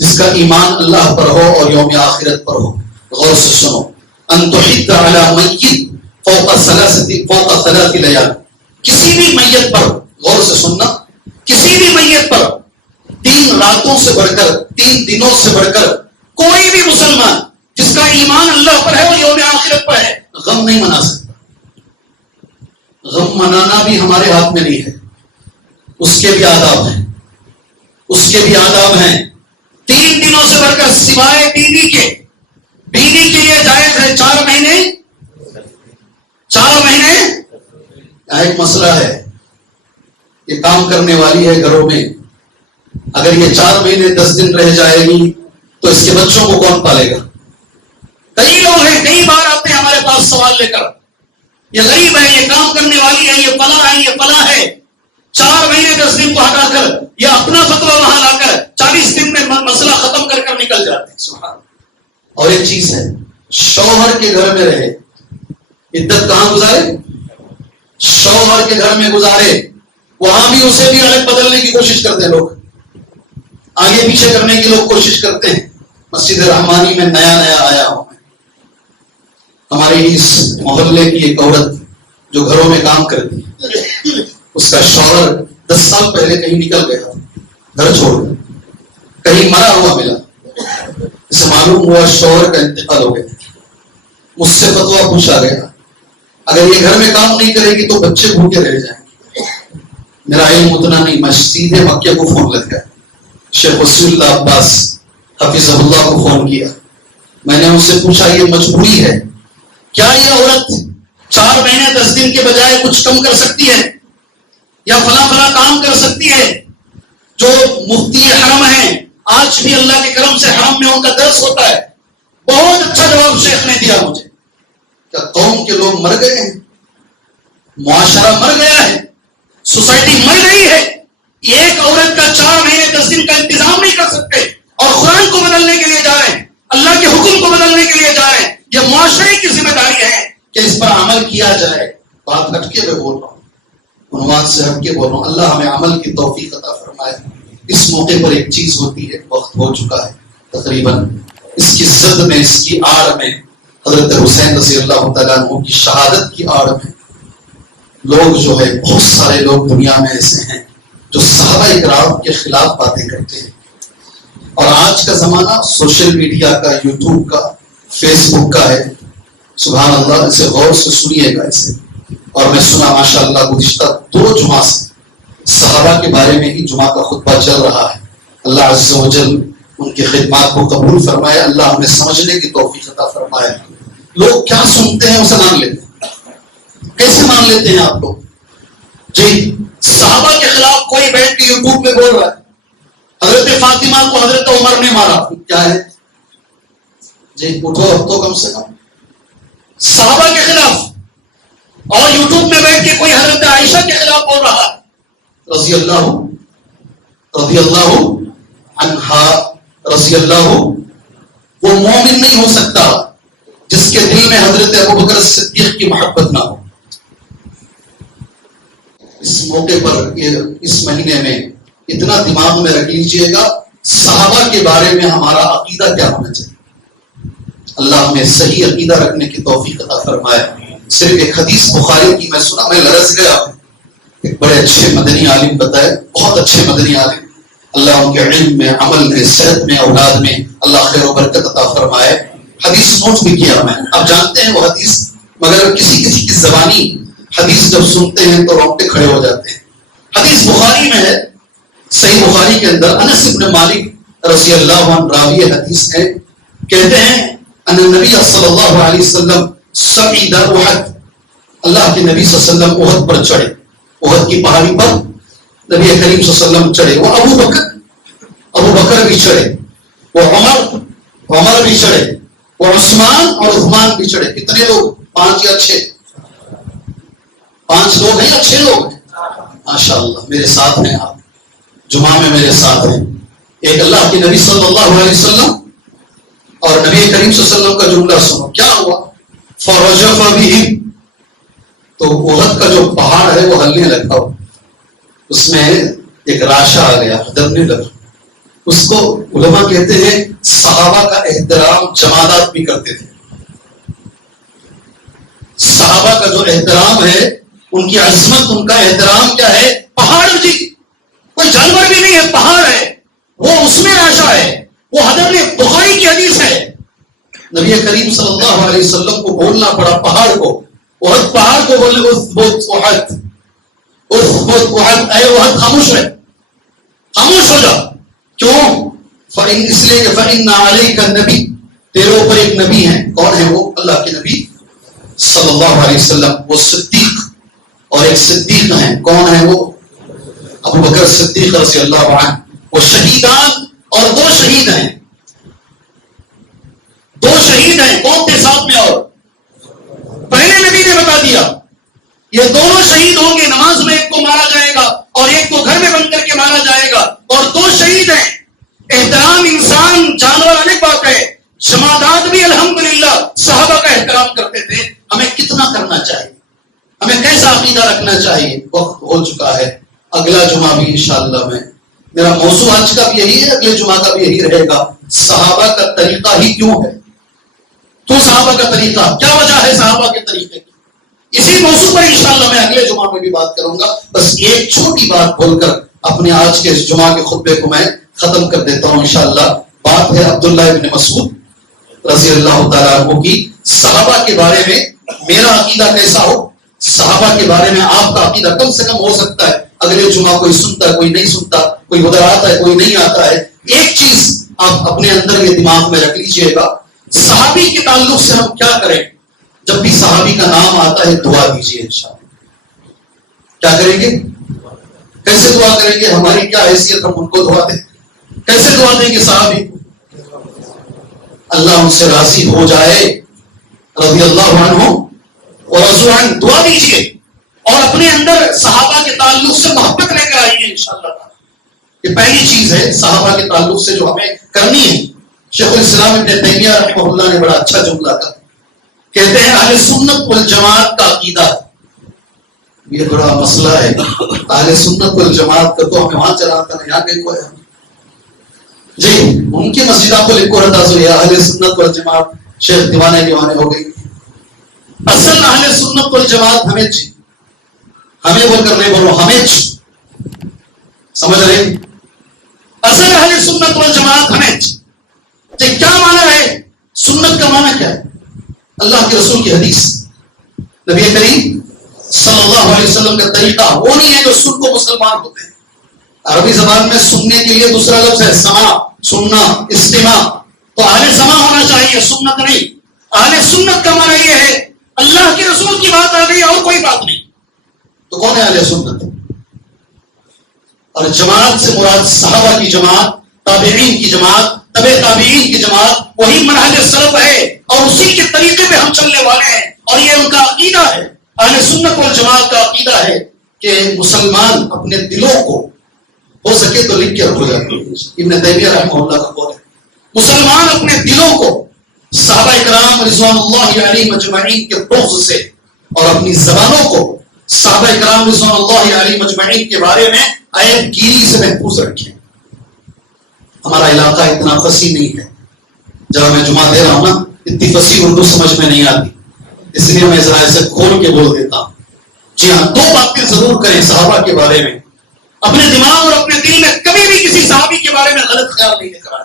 جس کا ایمان اللہ پر ہو اور یوم آخرت پر ہو. غور سے سنو، ان تحد على میت فوق ثلاث لیال، کسی بھی میت پر، غور سے سننا، کسی بھی میت پر 3 راتوں سے بڑھ کر، 3 دنوں سے بڑھ کر کوئی بھی مسلمان جس کا ایمان اللہ پر ہے اور یوم آخرت پر ہے غم نہیں منا سکتا. غم منانا بھی ہمارے ہاتھ میں نہیں ہے، اس کے بھی آداب ہیں، اس کے بھی آداب ہیں. 3 دنوں سے بڑھ کر سوائے بیوی کے، بیوی کے لیے جائز ہے 4 مہینے. 4 مہینے ایک مسئلہ ہے، یہ کام کرنے والی ہے گھروں میں، اگر یہ 4 مہینے 10 دن رہ جائے گی تو اس کے بچوں کو کون پالے گا؟ کئی لوگ ہیں، کئی بار آتے ہیں ہمارے پاس سوال لے کر، یہ غریب ہے، یہ کام کرنے والی ہے، یہ فلاں ہے، یہ فلاں ہے. 4 مہینے 10 دن کو ہٹا کر یا اپنا فتویٰ وہاں لا کر 40 دن میں مسئلہ ختم کر کر نکل جاتے ہیں. سبحان. اور ایک چیز ہے، شوہر کے گھر میں رہے، عدت کہاں گزارے؟ شوہر کے گھر میں گزارے. وہاں بھی اسے بھی الگ بدلنے کی کوشش کرتے ہیں لوگ، آگے پیچھے کرنے کی لوگ کوشش کرتے ہیں. مسجد رحمانی میں نیا آیا ہوں، ہمارے اس محلے کی ایک عورت جو گھروں میں کام کرتی ہے، اس کا شوہر 10 سال پہلے کہیں نکل گیا، گھر چھوڑ کر کہیں مرا ہوا ملا. اسے معلوم ہوا شوہر کا انتقال ہو گیا. مجھ سے فتویٰ پوچھا گیا، اگر یہ گھر میں کام نہیں کرے گی تو بچے بھوکے رہ جائیں گے. میرا علم اتنا نہیں، میں سیدھے مکے کو فون لگ گیا، شیخ وسیع اللہ عباس حفظہ اللہ کو فون کیا. میں نے ان سے پوچھا یہ مجبوری ہے کیا یہ عورت 4 مہینے 10 دن کے بجائے کچھ کم کر سکتی ہے یا فلاں فلاں کام کر سکتی ہے؟ جو مفتی حرم ہیں آج بھی اللہ کے کرم سے حرم میں ان کا درس ہوتا ہے. بہت اچھا جواب شیخ نے دیا مجھے. کیا قوم کے لوگ مر گئے ہیں؟ معاشرہ مر گیا ہے؟ سوسائٹی مر گئی ہے؟ ایک عورت کا 4 مہینے 10 دن کا انتظام نہیں کر سکتے اور قرآن کو بدلنے کے لیے جا رہے ہیں, اللہ کے حکم کو بدلنے کے لیے جا رہے ہیں. یہ معاشرے کی ذمہ داری ہے کہ اس پر عمل کیا جائے. بات ہٹ کے میں بول رہا ہوں, عنوان سے ہٹ کے بول رہا ہوں. اللہ ہمیں عمل کی توفیق عطا فرمائے. اس موقع پر ایک چیز ہوتی ہے, وقت ہو چکا ہے تقریباً, اس کی زد میں, اس کی آڑ میں, حضرت حسین رضی اللہ تعالیٰ عنہ کی شہادت کی آڑ میں لوگ جو ہے, بہت سارے لوگ دنیا میں ایسے ہیں جو صحابہ اکرام کے خلاف باتیں کرتے ہیں. اور آج کا زمانہ سوشل میڈیا کا, یوٹیوب کا, فیس بک کا ہے. سبحان اللہ, اسے غور سے سنیے گا اسے. اور میں سنا ماشاء اللہ گزشتہ 2 جمعہ سے صحابہ کے بارے میں ہی جمعہ کا خطبہ چل رہا ہے. اللہ عز و جل ان کی خدمات کو قبول فرمائے. اللہ ہمیں سمجھنے کی توفیق عطا فرمائے. لوگ کیا سنتے ہیں اسے مان لیتے ہیں. کیسے مان لیتے ہیں آپ لوگ؟ جی, صحابہ کے خلاف کوئی بیٹھ کے یوٹیوب پہ بول رہا ہے, حضرت فاطمہ کو حضرت عمر نے مارا, کیا ہے جی؟ اٹھو اب تو کم سے کم. صحابہ کے خلاف, اور یوٹیوب میں بیٹھ کے کوئی حضرت عائشہ کے خلاف بول رہا ہے رضی اللہ عنہا رضی اللہ. وہ مومن نہیں ہو سکتا جس کے دل میں حضرت ابوبکر صدیق کی محبت نہ ہو. اس موقع پر, اس مہینے میں اتنا دماغ میں رکھ لیجئے گا, صحابہ کے بارے میں ہمارا عقیدہ کیا ہونا چاہیے. اللہ ہمیں صحیح عقیدہ رکھنے کی توفیق عطا فرمائے. صرف ایک حدیث بخاری کی میں سنا, میں لرز گیا. ایک بڑے اچھے مدنی عالم بتائے, بہت اچھے مدنی عالم, اللہ ان کے علم میں, عمل میں, صحت میں, اولاد میں اللہ خیر و برکت عطا فرمائے. حدیث نوٹ بھی کیا میں, آپ جانتے ہیں وہ حدیث, مگر کسی کی زبانی حدیث جب سنتے ہیں تو رونگٹے کھڑے ہو جاتے ہیں. حدیث بخاری میں ہے, صحیح بخاری کے اندر. انس بن مالک رضی اللہ عنہ راوی حدیث ہے, کہتے ہیں ان نبی صلی اللہ علیہ وسلم صعید احد, اللہ کے نبی صلی اللہ علیہ وسلم احد پر چڑھے, احد کی پہاڑی پر نبی کریم صلی اللہ علیہ وسلم چڑھے. وہ ابو بکر بھی چڑھے, وہ عمر بھی چڑھے, وہ عثمان اور عثمان بھی چڑھے. کتنے لوگ؟ 5 یا 6؟ 5 لوگ ہیں یا 6 لوگ ہیں؟ ماشاء اللہ, میرے ساتھ ہیں آپ, جمعہ میں میرے ساتھ ہیں. ایک اللہ کے نبی صلی اللہ علیہ وسلم اور نبی کریم صلی اللہ علیہ وسلم کا جملہ سنو, کیا ہوا؟ فرجف بہم, تو احد کا جو پہاڑ ہے وہ ہلنے لگا, اس میں ایک راشا آ گیا, ہدرنے لگا. اس کو علماء کہتے ہیں صحابہ کا احترام جمادات بھی کرتے تھے. صحابہ کا جو احترام ہے, ان کی عظمت, ان کا احترام کیا ہے؟ پہاڑ جی, کوئی جانور بھی نہیں ہے, پہاڑ ہے, وہ اس میں راشا ہے, وہ حضرت بخاری کی حدیث ہے. نبی کریم صلی اللہ علیہ وسلم کو بولنا پڑا پہاڑ کو, احد پہاڑ کو بولے احد اے احد خاموش رہے, خاموش ہو جا. کیوں؟ اس لیے کہ فإن علیک النبی, تیرے اوپر ایک نبی ہے. کون ہے وہ؟ اللہ کے نبی صلی اللہ علیہ وسلم. وہ صدیق, اور ایک صدیق ہیں. کون ہے وہ؟ ابو بکر صدیق رضی اللہ عنہ. وہ شہیدان, اور 2 شہید ہیں, 2 شہید ہیں. کون تھے ساتھ میں؟ اور پہلے نبی نے بتا دیا یہ دونوں شہید ہوں گے, نماز میں ایک کو مارا جائے گا اور ایک کو گھر میں بند کر کے مارا جائے گا, اور 2 شہید ہیں. احترام انسان جانور الگ بات ہے, جمادات بھی الحمدللہ صحابہ کا احترام کرتے تھے. ہمیں کتنا کرنا چاہیے, ہمیں کیسا عقیدہ رکھنا چاہیے؟ وقت ہو چکا ہے. اگلا جمعہ بھی انشاءاللہ میں, میرا موضوع آج کا بھی یہی ہے, اگلے جمعہ کا بھی یہی رہے گا. صحابہ کا طریقہ ہی کیوں ہے, تو صحابہ کا طریقہ کیا وجہ ہے صحابہ کے طریقے کی, اسی موضوع پر انشاءاللہ میں اگلے جمعہ میں بھی بات کروں گا. بس ایک چھوٹی بات بول کر اپنے آج کے جمعہ کے خطبے کو میں ختم کر دیتا ہوں انشاءاللہ. بات ہے عبداللہ ابن مسعود رضی اللہ تعالیٰ عنہ کی. صحابہ کے بارے میں میرا عقیدہ کیسا ہو, صحابہ کے بارے میں آپ کا عقیدہ کم سے کم ہو سکتا ہے. اگلے جمعہ کوئی سنتا ہے, کوئی نہیں سنتا, کوئی ادھر آتا ہے, کوئی نہیں آتا ہے. ایک چیز آپ اپنے اندر یہ دماغ میں رکھ لیجئے گا, صحابی کے تعلق سے ہم کیا کریں, جب بھی صحابی کا نام آتا ہے دعا دیجیے انشاءاللہ. کیا کریں گے؟ کیسے دعا کریں گے؟ ہماری کیا حیثیت ہم ان کو دعا دیں؟ کیسے دعا دیں گے صحابی کو؟ اللہ ان سے راضی ہو جائے، رضی اللہ عنہ ورضوا عنہ. دعا دیجیے اور اپنے اندر صحابہ کے تعلق سے محبت لے کر آئیے انشاءاللہ. یہ پہلی چیز ہے صحابہ کے تعلق سے جو ہمیں کرنی ہے. شیخ الاسلام ابن تیمیہ رحمہ اللہ نے بڑا اچھا جملہ کہا. کہتے ہیں اہل سنت والجماعت کا عقیدہ. یہ بڑا مسئلہ ہے. اہل سنت والجماعت کا تو ہمیں وہاں چلاتا ہے، یہاں کہیں کوئی جی ان کی مسجدوں کو لکھو رہتا سو یا اہل سنت والجماعت. شیخ دیوانے ہو گئی. اصل اہل سنت والجماعت ہمیں بول کر نہیں بولو، ہمیں سمجھ رہے؟ اصل اہل سنت والجماعت ہمیں. کیا معنی ہے سنت کا؟ معنی کیا ہے؟ اللہ کے رسول کی حدیث، نبی کریم صلی اللہ علیہ وسلم کا طریقہ. وہ نہیں ہے جو سن کو مسلمان ہوتے ہیں. عربی زبان میں سننے کے لیے دوسرا لفظ ہے سماع، سننا، استماع. تو اہل سماع ہونا چاہیے، سنت نہیں. اہل سنت کا معنی یہ ہے اللہ کے رسول کی بات آ گئی اور کوئی بات نہیں. تو کون ہے اہل سنت؟ اور جماعت سے مراد صحابہ کی جماعت، تابعین کی جماعت، تبع تابعین کی جماعت. وہی منہج سلف ہے اور اسی کے طریقے پہ ہم چلنے والے ہیں. اور یہ ان کا عقیدہ ہے. اہل سنت والجماعت کا عقیدہ ہے کہ مسلمان اپنے دلوں کو ہو سکے تو لکھ کے رکھو جاتے ہیں. ابن تیمیہ رحمہ اللہ کا قول ہے مسلمان اپنے دلوں کو صحابہ کرام رضوان اللہ علیہم اجمعین کے بغض سے اور اپنی زبانوں کو صحابہ کرام رضوان اللہ علیہم اجمعین کے بارے میں عیب گیری سے محفوظ رکھیں. ہمارا علاقہ اتنا فصیح نہیں ہے. جب میں جمعہ دے رہا ہوں نا اتنی فصیح اردو سمجھ میں نہیں آتی، اس لیے میں ذرا ایسے کھول کے بول دیتا ہوں. جی ہاں، دو باتیں ضرور کریں صحابہ کے بارے میں. اپنے دماغ اور اپنے دل میں کبھی بھی کسی صحابی کے بارے میں غلط خیال نہیں لے کر آئے،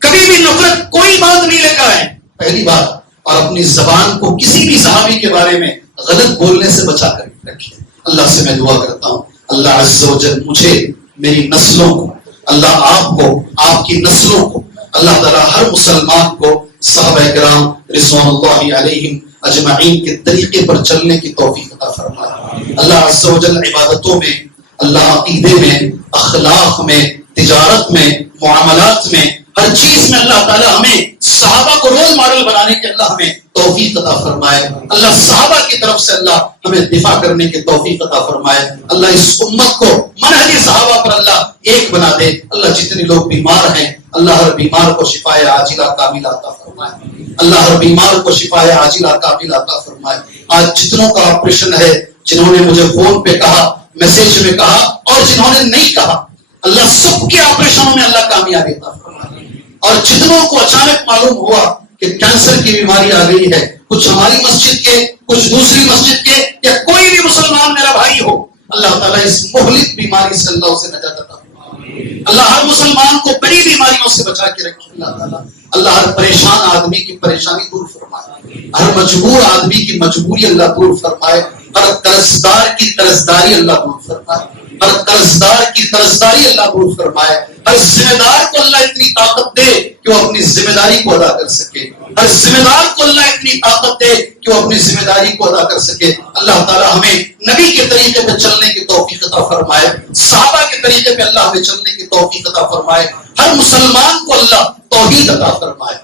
کبھی بھی نفرت کوئی بات نہیں لے کر آئے، پہلی بات. اور اپنی زبان کو کسی بھی صحابی کے بارے میں غلط بولنے سے بچا کر رکھیں. اللہ سے میں دعا کرتا ہوں اللہ عز و جل مجھے، میری نسلوں کو، اللہ آپ کو، آپ کی نسلوں کو، اللہ تعالیٰ ہر مسلمان کو صحابہ کرام رضوان اللہ علیہم اجمعین کے طریقے پر چلنے کی توفیق عطا فرمائے. اللہ عز و جل عبادتوں میں، اللہ عقیدے میں، اخلاق میں، تجارت میں، معاملات میں، ہر چیز میں اللہ تعالیٰ ہمیں صحابہ کو رول ماڈل بنانے کے اللہ ہمیں توفیق عطا فرمائے. اللہ صحابہ کی طرف سے اللہ ہمیں دفاع کرنے کی توفیق عطا فرمائے. اللہ اس امت کو منہج صحابہ پر اللہ ایک بنا دے. اللہ جتنے لوگ بیمار ہیں اللہ ہر بیمار کو شفائے عاجلہ کاملہ عطا فرمائے. اللہ ہر بیمار کو شفائے عاجلہ کاملہ عطا فرمائے. آج جتنوں کا آپریشن ہے، جنہوں نے مجھے فون پہ کہا، میسج میں کہا اور جنہوں نے نہیں کہا، اللہ سب کے آپریشنوں میں اللہ کامیابی عطا فرمائے. اور جتنوں کو اچانک معلوم ہوا کہ کینسر کی بیماری آ گئی ہے، کچھ ہماری مسجد کے، کچھ دوسری مسجد کے، یا کوئی بھی مسلمان میرا بھائی ہو، اللہ تعالیٰ اس مہلک بیماری سے اللہ اسے نجات عطا فرمائے. اللہ ہر مسلمان کو بڑی بیماریوں سے بچا کے رکھے. اللہ تعالیٰ اللہ ہر پریشان آدمی کی پریشانی دور فرمائے، ہر مجبور آدمی کی مجبوری اللہ دور فرمائے، ہر قرضدار کی قرضداری اللہ دور فرمائے، ہر قرضدار کی قرضداری اللہ دور فرمائے. ہر ذمہ دار کو اللہ اتنی طاقت دے کہ وہ اپنی ذمہ داری کو ادا کر سکے. ہر ذمہ دار کو اللہ اتنی طاقت دے کہ وہ اپنی ذمہ داری کو ادا کر سکے. اللہ تعالیٰ ہمیں نبی کے طریقے پہ چلنے کی توفیق عطا فرمائے، صحابہ کے طریقے پہ اللہ ہمیں چلنے کی توفیق عطا فرمائے. ہر مسلمان کو اللہ توحید عطا فرمائے،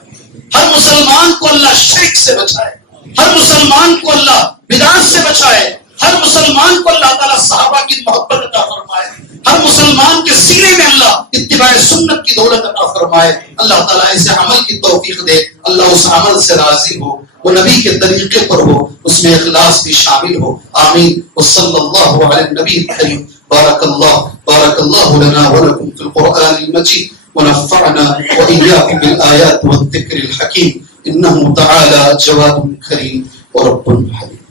ہر مسلمان کو اللہ شرک سے بچائے، ہر مسلمان کو اللہ بدعت سے بچائے، ہر مسلمان کو اللہ تعالیٰ صحابہ کی محبت عطا فرمائے، ہر مسلمان کے سینے میں اللہ اتباع سنت کی دولت عطا فرمائے. اللہ تعالیٰ اسے عمل کی توفیق دے، اللہ اس عمل سے راضی ہو، وہ نبی کے طریقے پر ہو، اس میں اخلاص بھی شامل ہو. آمین. وصلی اللہ علی النبی الکریم. بارک اللہ لنا ولکم فی القرآن المجید ونفعنا وإياكم بالآيات والذكر الحكيم إنه تعالى جواد كريم ورب حليم.